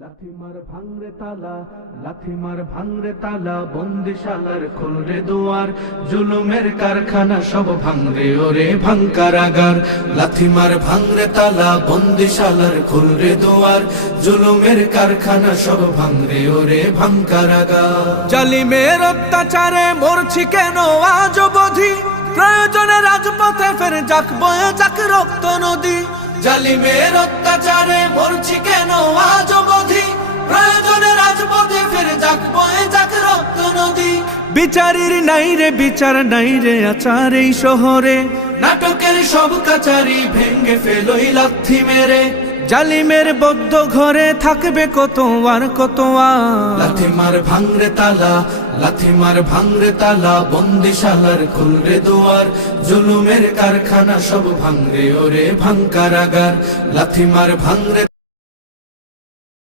লাথিমার ভাঙরে তালা, লাথিমার ভাঙরে তালা, বন্দিশালার খুলরে দুয়ার, জুলুমের কারখানা সব ভাঙরে ওরে ভাঙকারাগার। লাথিমার ভাঙরে তালা, বন্দিশালার খুলরে দুয়ার, জুলুমের কারখানা সব ভাঙরে ওরে ভাঙকারাগার। জালিমের অত্যাচারে মরছি কেন আজ অবধি, প্রয়োজনে রাজপথে ফের যাক বয়ে যাক রক্ত নদী। জালিমের অত্যাচারে মরছি কেন আজ অবধি, প্রয়োজনে রাজপথে ফের যাক বয়ে যাক রক্ত নদী। বিচারের নাই রে বিচার নাই রে আচার এই শহরে, নাটকের সব কাচারি ভেঙ্গে ফেলোই লাথি মেরে। জালিমের বদ্ধ ঘরে থাকবে কত আর কত আর। লাথিমার ভাঙরে তালা, লাথিমার ভাঙরে তালা, বন্দিশালার খুলরে দুয়ার, জুলুমের কারখানা সব ভাঙরে ওরে ভাঙকারাগার। লাথিমার ভাঙরে